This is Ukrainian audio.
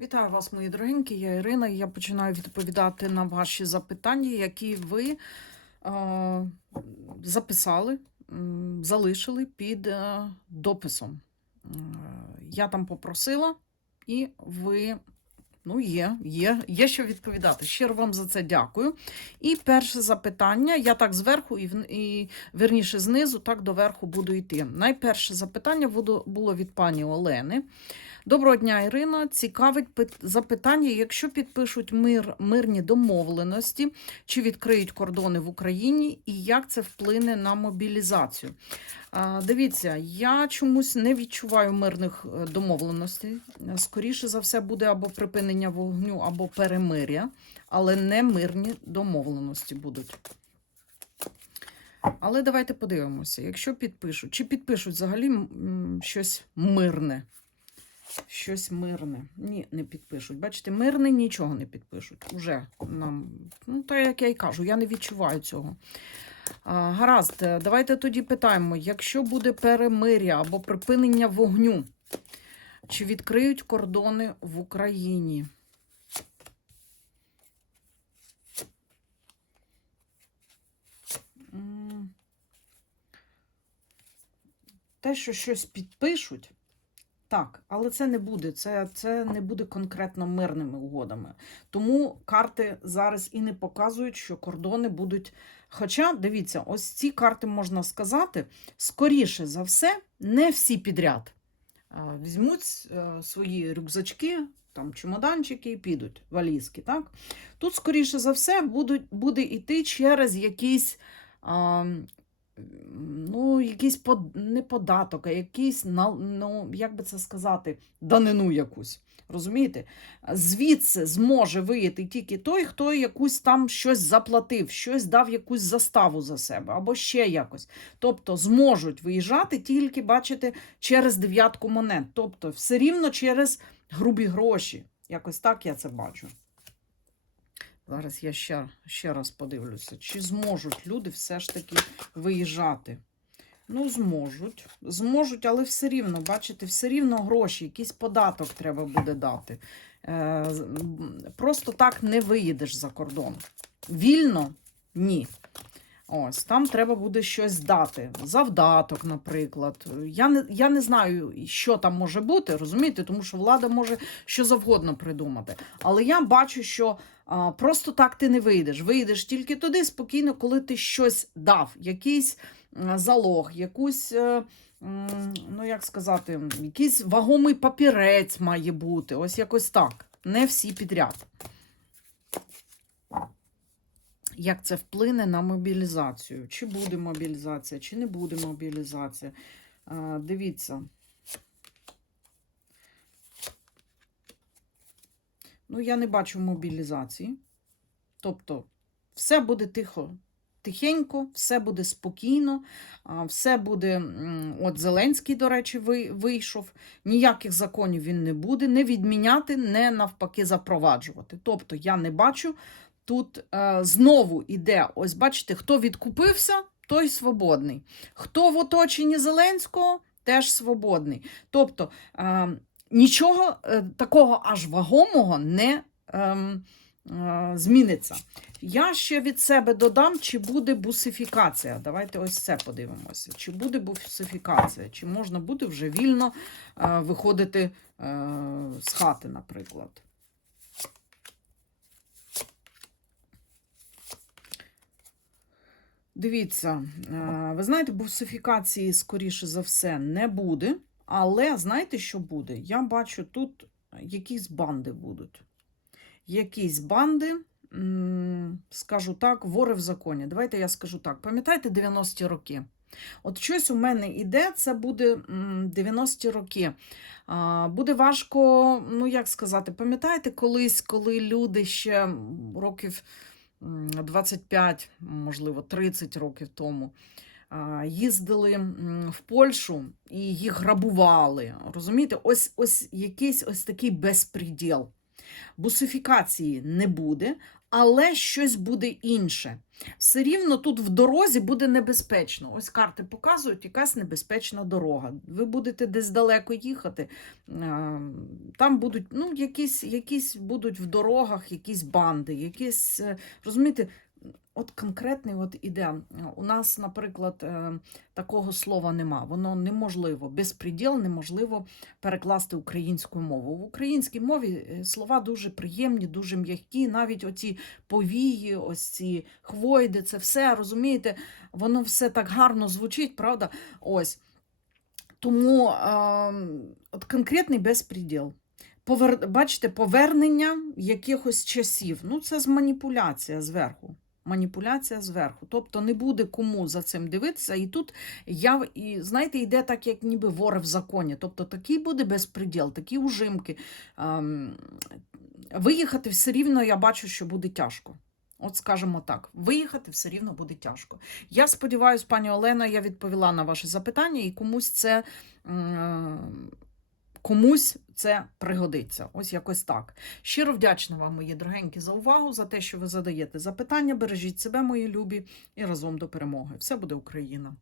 Вітаю вас, мої дорогенькі. Я Ірина, і я починаю відповідати на ваші запитання, які ви е, записали, залишили під е, дописом. Е, я там попросила, і ви. Ну, є, є, є що відповідати. Щиро вам за це дякую. І перше запитання. Я так зверху і, і верніше знизу, так доверху буду йти. Найперше запитання було від пані Олени. Доброго дня, Ірина. Цікавить запитання, якщо підпишуть мир, мирні домовленості, чи відкриють кордони в Україні, і як це вплине на мобілізацію? Дивіться, я чомусь не відчуваю мирних е, домовленостей. Е, Скоріше за все, буде або припинення вогню, або перемиря, але не мирні домовленості будуть. Але давайте подивимося, якщо підпишуть, чи підпишуть взагалі щось мирне. Щось мирне. Ні, не підпишуть. Бачите, мирне нічого не підпишуть. Уже нам, ну, то як я й кажу, я не відчуваю цього. Гаразд, е, давайте тоді питаємо: якщо буде перемиря або припинення вогню, чи відкриють кордони в Україні? Те, що щось підпишуть, так, але це не буде. Це, це не буде конкретно мирними угодами. Тому карти зараз і не показують, що кордони будуть. Хоча, дивіться, ось ці карти можна сказати, скоріше за все, не всі підряд. Візьмуть е, свої рюкзачки, там чемоданчики і підуть, валізки. Так? Тут, скоріше за все, будуть, буде йти через якийсь. Ну, якийсь под... не податок, а якийсь, ну, як би це сказати, данину якусь. Розумієте? Звідси зможе виїти тільки той, хто якусь там щось заплатив, щось дав якусь заставу за себе, або ще якось. Тобто зможуть виїжджати тільки, бачите, через дев'ятку монет. Тобто все рівно через грубі гроші. Якось так я це бачу. Зараз я ще, ще раз подивлюся, чи зможуть люди все ж таки виїжджати. Ну, зможуть. Зможуть, але все рівно, бачите, все рівно гроші, якийсь податок треба буде дати. Е, просто так не виїдеш за кордон. Вільно ні. Ось, там треба буде щось дати. Завдаток, наприклад. Я не, я не знаю, що там може бути, розумієте, тому що влада може що завгодно придумати. Але я бачу, що а, просто так ти не вийдеш. Вийдеш тільки туди спокійно, коли ти щось дав, якийсь м, залог, якусь. е, м, Ну, як сказати, якийсь вагомий папірець має бути. Ось якось так. Не всі підряд. Як це вплине на мобілізацію? Чи буде мобілізація, чи не буде мобілізація? Дивіться. Ну, я не бачу мобілізації. Тобто, все буде тихо, тихенько, все буде спокійно, все буде. От Зеленський, до речі, вийшов. Ніяких законів він не буде, не відміняти, не навпаки запроваджувати. Тобто, я не бачу. Тут е, знову іде, ось бачите, хто відкупився, той свободний. Хто в оточенні Зеленського, теж свободний. Тобто е, нічого е, такого аж вагомого не ем, е, зміниться. Я ще від себе додам, чи буде бусифікація. Давайте ось це подивимося. Чи буде бусифікація, чи можна буде вже вільно е, виходити е, з хати, наприклад. Дивіться, е, ви знаєте, бусифікації, скоріше за все, не буде. Але знаєте, що буде? Я бачу, тут якісь банди будуть. Якісь банди, скажу так, вори в законі. Давайте я скажу так. Пам'ятаєте 90-ті роки? От щось у мене іде, це буде 90-ті роки. Буде важко, ну як сказати, пам'ятаєте, колись, коли люди ще років 25, можливо, 30 років тому. Їздили в Польщу і їх грабували. Розумієте, ось ось якийсь ось такий безпреділ. Бусифікації не буде, але щось буде інше. Все рівно тут в дорозі буде небезпечно. Ось карти показують якась небезпечна дорога. Ви будете десь далеко їхати. е, Там будуть ну, якісь, якісь будуть в дорогах, якісь банди, якісь, е, розумієте, от конкретний от іде. У нас, наприклад, е, такого слова нема. Воно неможливо. Безпреділ неможливо перекласти українською мовою. В українській мові е, слова дуже приємні, дуже м'які, навіть оці повії, ось ці хвойди, це все, розумієте, воно все так гарно звучить, правда? Ось. Тому е, от конкретний безпреділ. Повер... Бачите, повернення якихось часів. Ну, це з маніпуляція зверху. Маніпуляція зверху. Тобто не буде кому за цим дивитися. І тут я, і, знаєте, йде так, як ніби вори в законі. Тобто такий буде безпреділ, такі ужимки. Ем, виїхати все рівно я бачу, що буде тяжко. От скажімо так, виїхати все рівно буде тяжко. Я сподіваюся, пані Олена, я відповіла на ваше запитання, і комусь це, комусь це пригодиться. Ось якось так. Щиро вдячна вам, мої дорогенькі, за увагу, за те, що ви задаєте запитання. Бережіть себе, мої любі, і разом до перемоги. Все буде Україна!